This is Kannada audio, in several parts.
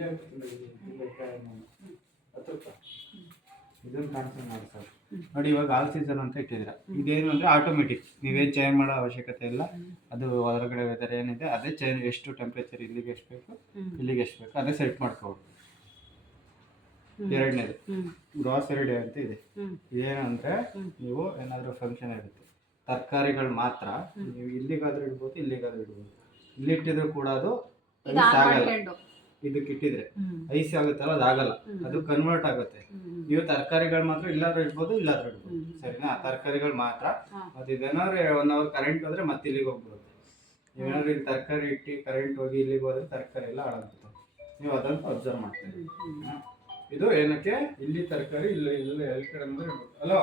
ಇಲ್ಲೇ ಇದನ್ನು ಕ್ಯಾನ್ಸಲ್ ಮಾಡಿ ಸರ್. ನೋಡಿ ಇವಾಗ ಆಲ್ ಸೀಸನ್ ಅಂತ ಇಟ್ಟಿದ್ದೀರಾ. ಇದೇನು ಅಂದರೆ ಆಟೋಮೆಟಿಕ್, ನೀವೇನು ಚೇಂಜ್ ಮಾಡೋ ಅವಶ್ಯಕತೆ ಇಲ್ಲ. ಅದು ಹೊರಗಡೆ ವೆದರ್ ಏನಿದೆ ಅದೇ ಚೇಂಜ್, ಎಷ್ಟು ಟೆಂಪ್ರೇಚರ್ ಇಲ್ಲಿಗೆ ಎಷ್ಟು ಬೇಕು ಇಲ್ಲಿಗೆ ಎಷ್ಟು ಬೇಕು ಅದೇ ಸೆಟ್ ಮಾಡ್ಕೋಬೋದು. ಎರಡನೇದು ಗ್ರಾಸರಿ ಅಂತ ಇದೆ. ಇದೇನು ಅಂದರೆ ನೀವು ಏನಾದರೂ ಫಂಕ್ಷನ್ ಇರುತ್ತೆ, ತರಕಾರಿಗಳು ಮಾತ್ರ ನೀವು ಇಲ್ಲಿಗಾದ್ರೂ ಇಡ್ಬೋದು, ಇಲ್ಲಿಗಾದ್ರೂ ಇಡ್ಬೋದು. ಇಲ್ಲಿಟ್ಟಿದ್ರು ಕೂಡ ಅದು ಐಸ್ ಆಗಲ್ಲ. ಇದಕ್ಕೆ ಇಟ್ಟಿದ್ರೆ ಐಸ್ ಆಗುತ್ತಲ್ಲ, ಅದಾಗಲ್ಲ, ಅದು ಕನ್ವರ್ಟ್ ಆಗುತ್ತೆ. ನೀವು ತರಕಾರಿಗಳು ಮಾತ್ರ ಇಲ್ಲಾದ್ರೂ ಇಡ್ಬೋದು, ಇಲ್ಲಾದ್ರೂ ಇಡ್ಬೋದು. ಸರಿನಾ? ತರಕಾರಿಗಳು ಮಾತ್ರ. ಮತ್ತೆ ಇದೇನಾದ್ರು 1 hour ಕರೆಂಟ್ ಹೋದ್ರೆ ಮತ್ತೆ ಇಲ್ಲಿಗೆ ಹೋಗ್ಬಿಡುತ್ತೆ. ನೀವೇನಾದ್ರು ಇಲ್ಲಿ ತರಕಾರಿ ಇಟ್ಟು ಕರೆಂಟ್ ಹೋಗಿ ಇಲ್ಲಿಗೆ ಹೋದ್ರೆ ತರಕಾರಿ ಎಲ್ಲ ಹಾಳಾಗುತ್ತೆ. ನೀವು ಅದನ್ನು ಅಬ್ಸರ್ವ್ ಮಾಡ್ತೀರಿ. ಇದು ಏನಕ್ಕೆ ಇಲ್ಲಿ ತರಕಾರಿ ಇಲ್ಲಿ ಎಲ್ಲ ಎಲ್ಲಿ ಕಡೆ ಇಡ್ಬೋದು. ಹಲೋ,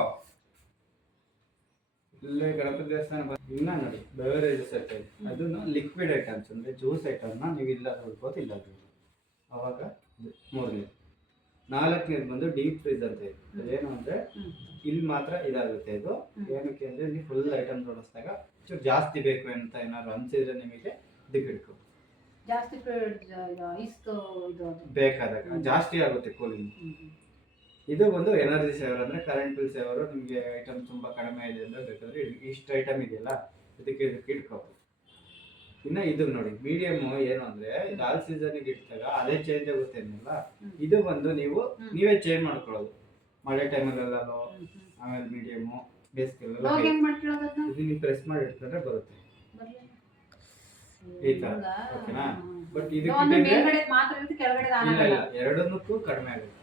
ಇಲ್ಲೇ ಗಣಪತಿ ದೇವಸ್ಥಾನ ಇನ್ನ ನೋಡಿ ಬೆವರೇಜಸ್ ಐತೆ. ಅದನ್ನು ಲಿಕ್ವಿಡ್ ಐಟಮ್ಸ್ ಅಂದರೆ ಜ್ಯೂಸ್ ಐಟಮ್ನ ನೀವು ಇಲ್ಲಾದ್ರೂ ಇಡ್ಬೋದು, ಇಲ್ಲಾದ್ರೂ ಇಡ್ಬೋದು. ಅವಾಗ 3ನೇದು. 4ನೇದು ಬಂದು ಡೀಪ್ ಫ್ರೀಜ್ ಅಂತ ಇದೆ. ಅದೇನು ಅಂದರೆ ಇಲ್ಲಿ ಮಾತ್ರ ಇದಾಗುತ್ತೆ. ಇದು ಏನಕ್ಕೆ ಅಂದರೆ ಇಲ್ಲಿ ಫುಲ್ ಐಟಮ್ ಜೋಡಿಸಿದಾಗ ಚೂರು ಜಾಸ್ತಿ ಬೇಕು ಅಂತ ಏನಾದ್ರು ಅನ್ಸಿದ್ರೆ ನಿಮಗೆ ಇದಕ್ಕೆ ಇಡ್ಕೊ. ಜಾಸ್ತಿ ಬೇಕಾದಾಗ ಜಾಸ್ತಿ ಆಗುತ್ತೆ ಕೂಲಿಂಗ್. ಇದು ಒಂದು ಎನರ್ಜಿ ಸೇವರ್, ಅಂದರೆ ಕರೆಂಟ್ ಬಿಲ್ ಸೇವರು. ನಿಮಗೆ ಐಟಮ್ ತುಂಬ ಕಡಿಮೆ ಇದೆ ಅಂದರೆ ಬೇಕಾದ್ರೆ ಇಷ್ಟು ಐಟಮ್ ಇದೆಯಲ್ಲ ಇದಕ್ಕೆ ಇಟ್ಕೋಬೋದು. ಇನ್ನು ಇದು ನೋಡಿ ಮೀಡಿಯಮ್ ಏನು ಅಂದರೆ ಇದು ಆಲ್ ಸೀಸನ್ಗೆ ಇಟ್ಟಾಗ ಅದೇ ಚೇಂಜ್ ಆಗುತ್ತೆ ಅನ್ನಲ್ಲ. ಇದು ಬಂದು ನೀವೇ ಚೇಂಜ್ ಮಾಡ್ಕೊಳ್ಳೋದು. ಮಳೆ ಟೈಮಲ್ಲೆಲ್ಲ ಆಮೇಲೆ ಮೀಡಿಯಮ್ಮು, ಬೇಸಿಗೆಲ್ಲ ಇದು ನೀವು ಪ್ರೆಸ್ ಮಾಡಿ ಇಟ್ಕೊಂಡ್ರೆ ಬರುತ್ತೆ ಈ ಥರ. ಓಕೆನಾ? ಬಟ್ ಇದಕ್ಕೆ ಇಲ್ಲ, ಎರಡನ್ನಕ್ಕೂ ಕಡಿಮೆ ಆಗುತ್ತೆ.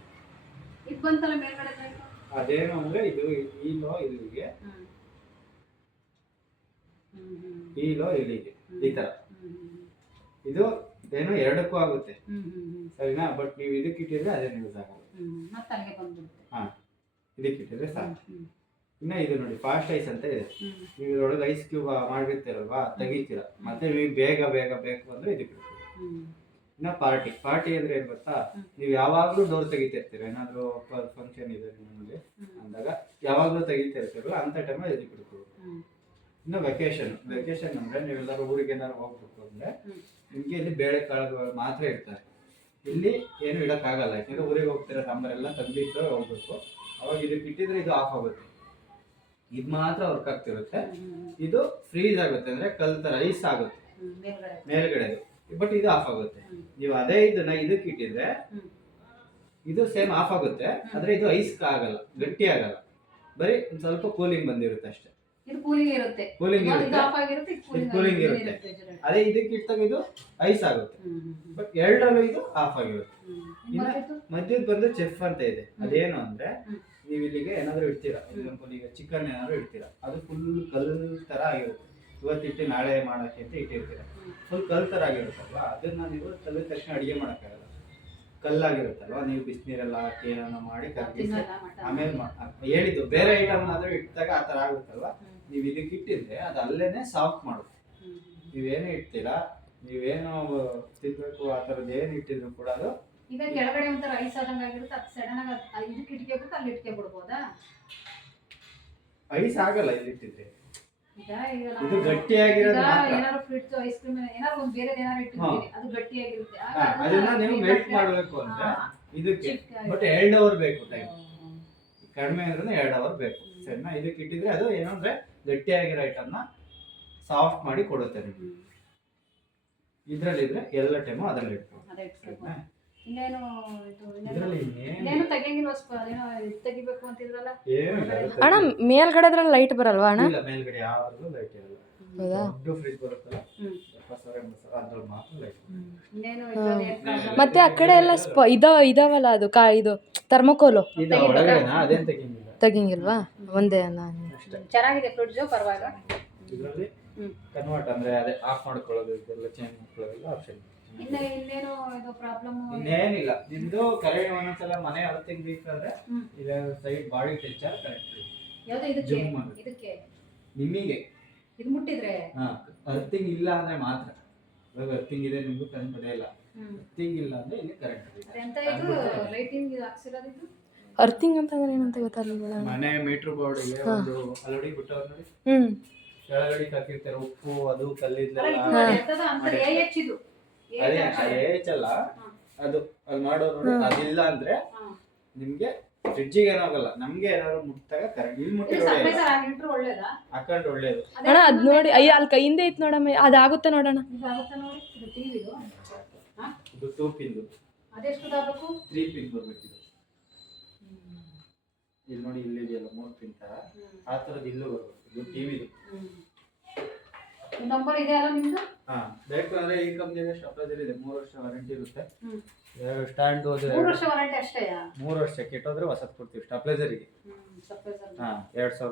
ಅದೇನು ಅಂದ್ರೆ ಇದು ಈಲೋ ಇಲ್ಲಿಗೆ, ಈಲೋ ಇಲ್ಲಿಗೆ, ಈ ತರ. ಇದು ಏನೋ ಎರಡಕ್ಕೂ ಆಗುತ್ತೆ. ಸರಿನಾ? ಬಟ್ ನೀವು ಇದಕ್ಕೆ ಇಟ್ಟಿದ್ರೆ ಅದೇನು ಯೂಸ್ ಆಗಲ್ಲ. ಹಾ, ಇದಕ್ಕೆ ಇಟ್ಟಿದ್ರೆ ಸಾಕು. ಇನ್ನ ಇದು ನೋಡಿ ಫಾಸ್ಟ್ ಐಸ್ ಅಂತ ಇದೆ. ನೀವು ಇದ್ರೊಳಗೆ ಐಸ್ ಕ್ಯೂಬ್ ಮಾಡಿರ್ತೀರಲ್ವಾ, ತೆಗಿತೀರ. ಮತ್ತೆ ನೀವು ಬೇಗ ಬೇಗ ಬೇಕು ಅಂದ್ರೆ ಇದಕ್ಕೆ ಇಡ್ತೀವಿ. ಇನ್ನ ಪಾರ್ಟಿ ಅಂದ್ರೆ ಏನ್ ಗೊತ್ತಾ, ನೀವು ಯಾವಾಗ್ಲೂ ಡೋರ್ ತೆಗಿತಿರ್ತೀರ. ಏನಾದ್ರು ಫಂಕ್ಷನ್ ಇದೆ ನಿಮ್ಮಲ್ಲಿ ಅಂದಾಗ ಯಾವಾಗ್ಲೂ ತೆಗಿತಿರ್ತೀರಲ್ಲ, ಅಂತ ಟೈಮಲ್ಲಿ ಇದಕ್ಕೆ ಇಡ್ತೀವಿ. ಇನ್ನು ವೆಕೇಶನ್ ಅಂದ್ರೆ ನೀವೆಲ್ಲರೂ ಊರಿಗೆ ಏನಾದ್ರು ಹೋಗ್ಬೇಕು ಅಂದ್ರೆ ನಿಮ್ಗೆ ಇಲ್ಲಿ ಬೇಳೆ ಕಾಳುಗಳು ಮಾತ್ರ ಇರ್ತಾರೆ. ಇಲ್ಲಿ ಏನು ಇಡಕ್ಕಾಗಲ್ಲ, ಯಾಕಂದ್ರೆ ಊರಿಗೆ ಹೋಗ್ತೀರ, ಸಾಂಬಾರೆಲ್ಲ ತೆಗ್ದಿಟ್ಟು ಹೋಗ್ಬೇಕು. ಅವಾಗ ಇದಕ್ಕೆ ಇಟ್ಟಿದ್ರೆ ಇದು ಆಫ್ ಆಗುತ್ತೆ. ಇದು ಮಾತ್ರ ವರ್ಕ್ ಆಗ್ತಿರುತ್ತೆ. ಇದು ಫ್ರೀಸ್ ಆಗುತ್ತೆ, ಅಂದ್ರೆ ಕಲ್ ತರ ಐಸ್ ಆಗುತ್ತೆ ಮೇಲ್ಗಡೆ. ಬಟ್ ಇದು ಆಫ್ ಆಗುತ್ತೆ. ನೀವು ಅದೇ ಇದನ್ನ ಇದಕ್ಕೆ ಇಟ್ಟಿದ್ರೆ ಇದು ಸೇಮ್ ಆಫ್ ಆಗುತ್ತೆ, ಆದ್ರೆ ಇದು ಐಸ್ ಆಗಲ್ಲ, ಗಟ್ಟಿ ಆಗಲ್ಲ. ಬರೀ ಒಂದ್ ಸ್ವಲ್ಪ ಕೂಲಿಂಗ್ ಬಂದಿರುತ್ತೆ ಅಷ್ಟೇ. ಕೂಲಿಂಗ್ ಇರುತ್ತೆ. ಅದೇ ಇದಕ್ಕೆ ಇಟ್ಟಾಗ ಇದು ಐಸ್ ಆಗುತ್ತೆ. ಬಟ್ ಎರಡರಲ್ಲೂ ಇದು ಆಫ್ ಆಗಿರುತ್ತೆ. ಇನ್ನು ಮಧ್ಯದ ಬಂದು ಚೆಫ್ ಅಂತ ಇದೆ. ಅದೇನು ಅಂದ್ರೆ ನೀವು ಇಲ್ಲಿಗೆ ಏನಾದ್ರು ಇಡ್ತೀರಾ, ಎಕ್ಸಾಂಪಲ್ ಈಗ ಚಿಕನ್ ಏನಾದ್ರು ಇಡ್ತೀರಾ, ಅದು ಫುಲ್ ಕಲ್ ತರ ಆಗಿರುತ್ತೆ. ಇವತ್ತಿಟ್ಟು ನಾಳೆ ಮಾಡಕ್ಕೆ ಅಂತ ಇಟ್ಟಿರ್ತೀರ, ಫುಲ್ ಕಲ್ ತರ ಆಗಿರುತ್ತಲ್ವಾ, ಅದನ್ನ ನೀವು ತಲೆದ ತಕ್ಷಣ ಅಡಿಗೆ ಮಾಡಕ್ಕಾಗಲ್ಲ. ಕಲ್ಲಾಗಿರುತ್ತಲ್ವಾ, ನೀವು ಬಿಸಿನೀರೆಲ್ಲ ಹಾಕಿ ಏನೋ ಮಾಡಿ ಕರ್ಗಿಸಿ ಆಮೇಲೆ ಹೇಳಿದ್ದು ಬೇರೆ ಐಟಮ್ ಆದ್ರೂ ಇಟ್ಟಾಗ ಆ ತರ ಆಗುತ್ತಲ್ವಾ. ನೀವು ಇದಕ್ಕೆ ಇಟ್ಟಿದ್ರೆ ಅದು ಅಲ್ಲೇನೆ ಸಾಫ್ಟ್ ಮಾಡುತ್ತೆ. ನೀವೇನು ಇಡ್ತೀರಾ, ನೀವೇನು ತಿನ್ಬೇಕು ಆ ಥರದ್ದು ಏನು ಇಟ್ಟಿದ್ರು ಕೂಡ ಅದು ಈಗ ಕೆಳಗಡೆ ಒಂಥರ ಐಸ್ ಆದಂಗ ಆಗಿರುತ್ತೆ. ಅದು ಸಡನ್ ಆಗಿ ಇದಕ್ಕೆ ಇಟ್ಕೋಬೇಕು, ಅಲ್ಲಿ ಇಟ್ಕೊಬಿಡ್ಬೋದಾ? ಐಸ್ ಆಗಲ್ಲ ಇಲ್ಲಿ ಇಟ್ಟಿದ್ರೆ. ಇದು ಗಟ್ಟಿಯಾಗಿರೋದು ಮಾತ್ರ. ಏನಾದ್ರು ಫ್ರಿಡ್ಜ್ ಐಸ್ ಕ್ರೀಮ್ ಏನಾದ್ರು ಒಂದು ಬೇರೆ ಏನಾದ್ರು ಇಟ್ಟಿರ್ತೀವಿ, ಅದು ಗಟ್ಟಿಯಾಗಿರುತ್ತೆ. ಅದನ್ನ ನೀವು ಮೆಲ್ಟ್ ಮಾಡಬೇಕು ಅಂದ್ರೆ ಇದಕ್ಕೆ ಬಟ್ 2 ಅವರ್ ಬೇಕು ಟೈಮ್. ಕಡಿಮೆ ಅಂದ್ರೆ 2 ಅವರ್ ಬೇಕು. ಸರಿನಾ? ಇದಕ್ಕೆ ಇಟ್ಟಿದ್ರೆ ಅದು ಏನಂದ್ರೆ ಗಟ್ಟಿಯಾಗಿರೋ ಐಟಮ್ನ ಸಾಫ್ಟ್ ಮಾಡಿ ಕೊಡುತ್ತೆ ನಿಮಗೆ. ಇದ್ರಲ್ಲಿದ್ರೆ ಎಲ್ಲ ಟೈಮು ಅದರಲ್ಲಿ ಇಟ್ಕೊಂಡು ಇನ್ನೇನು ತೆಗಿಯಂಗಿಲ್ವ? ಅದೇನೋ ತೆಗಿಬೇಕು ಅಂತಿದ್ರಲ್ಲ ಅಣ್ಣ, ಮೇಲ್ಗಡೆ ಅದ್ರಲ್ಲಿ ಲೈಟ್ ಬರಲ್ವಾ ಅಣ್ಣ? ಇಲ್ಲ, ಮೇಲ್ಗಡೆ ಯಾವ್ದು ಲೈಟ್ ಇರಲ್ಲ. ದೊಡ್ಡ ಫ್ರಿಡ್ಜ್ ಬರುತ್ತಲ್ಲ, ಅದ್ರಲ್ಲಿ ಮಾತ್ರ ಲೈಟ್. ಮತ್ತೆ ಆ ಕಡೆ ಎಲ್ಲ ಇದಾವಲ್ಲ, ಅದು ಇದು ಥರ್ಮೋಕೋಲು ಅದೇನು ತೆಗಿಯಂಗಿಲ್ವಾ? ಒಂದೇ ಚೆನ್ನಾಗಿದೆ ಫ್ರಿಡ್ಜ್, ಪರವಾಗಿಲ್ಲ. ಇದರಲ್ಲಿ ಕನ್ವರ್ಟ್ ಅಂದ್ರೆ ಅದೇ ಆಫ್ ಮಾಡ್ಕೊಳ್ಳೋದು, ಇದೆಲ್ಲ ಚೇಂಜ್ ಮಾಡ್ಕೊಳ್ಳೋದು ಆಪ್ಷನ್. ಇನ್ನೇನು ಇದು ಪ್ರಾಬ್ಲಮ್ ಇನ್ನೇನಿಲ್ಲ. ನಿಮ್ದು ಕರೆಂಟ್ ಒಂದೊಂದ್ಸಲ ಮನೆ ಅರ್ಥಿಂಗ್ ಬೇಕಾದ್ರೆ ಇದರ ಸೈಡ್ ಬಾಡಿ ಟೆಂಚರ್ ಕರೆಕ್ಟ್. ಯಾವುದು ಇದಕ್ಕೆ ನಿಮಗೆ ಇದು ಮುಟ್ಟಿದ್ರೆ ಅರ್ಥಿಂಗ್ ಇಲ್ಲ ಅಂದ್ರೆ ಮಾತ್ರ. ಇವಾಗ ಅರ್ಥಿಂಗ್ ಇದೆ ನಿಮ್ದು ಕರೆಂಟ್ ಹೊಡೆಯಲ್ಲ. ಅರ್ಥಿಂಗ್ ಇಲ್ಲ ಅಂದ್ರೆ ಇಲ್ಲಿ ಕರೆಂಟ್ ಹೊಡೆಯುತ್ತೆ. ಅಂತ ಇದು ಲೈಟಿಂಗ್ ಹಾಕ್ಸಿರೋದು. ಇದು ಅರ್ಥಿಂಗ್ ಅಂತ ಏನಂತ ಗೊತ್ತಾಗಲಿಲ್ಲ. ಮನೆ ಮೀಟರ್ ಬೋರ್ಡ್ಗೆ ಒಂದು ಅಲೋಡಿ ಬಿಟ್ಟವ್ರು ನೋಡಿ, ಕೆಳಗಡೆ ಹಾಕಿರ್ತಾರೆ ಉಪ್ಪು, ಅದು ಕಲ್ಲಿದ್ದೆಲ್ಲ. ಅದೇ AH ಅಲ್ಲ, ಅದು ಮಾಡೋ ನೋಡಿ ಅದಿಲ್ಲ ಅಂದ್ರೆ ನಿಮ್ಗೆ ಫ್ರಿಡ್ಜಿಗೆ ಏನಾಗಲ್ಲ, ನಮ್ಗೆ ಏನಾದ್ರು ಮುಟ್ಟಾಗ ಕರೆಂಟ್ ಇಲ್ಲಿ ಮುಟ್ಟಿರೋ ಸಪ್ರೈಸರ್ ಆಗಿಟ್ರು ಒಳ್ಳೇದಾ? ಹಾಕೊಂಡ್ರೆ ಒಳ್ಳೇದು. ಅಣ್ಣ ಅದ್ ನೋಡಿ ಅಯ್ಯ ಅಲ್ಲಿ ಕೈಯಿಂದ ಐತ್ ನೋಡಮ್ಮ, ಅದಾಗುತ್ತೆ ನೋಡೋಣ. ಇದಾಗುತ್ತೆ ನೋಡಿ, ಇದು ಟಿವಿದು. ಇದು 2 ಪಿನ್, ಅದೆಷ್ಟು ದಾಗಬೇಕು? 3 ಪಿನ್ ಬರ್ಬೇಕಿದೆ. ಇಲ್ಲಿ ನೋಡಿ, ಇಲ್ಲಿ ಇದೆಯಲ್ಲ 3 ಪಿನ್ ತರ, ಆ ತರದ್ ಇಲ್ಲೂ ಬರ್ಬೇಕು. ಇದು ಟಿವಿದು ನಂಬರ್ ಇದೆ ಅಲ್ಲ ನಿಮ್ದು? ಹಾ, ಬೇಕು ಅಂದ್ರೆ ಈ ಕಂಪ್ನಿಗೆ ಸ್ಟೆಪ್ಲೈಸರ್ ಇದೆ, 3 ವರ್ಷ ವಾರಂಟಿ ಇರುತ್ತೆ. ಸ್ಟ್ಯಾಂಡ್ ಹೋದ್ರೆ 3 ವರ್ಷ ವಾರಂಟಿ ಅಷ್ಟೇಯಾ? 3 ವರ್ಷ ಕೆಟ್ಟೋದ್ರೆ ಹೊಸದ್ ಕೊಡ್ತೀವಿ ಸ್ಟೆಪ್ಲೈಸರ್ಗೆ. ಸಪ್ರೈಸರ್. ಹಾ, 2000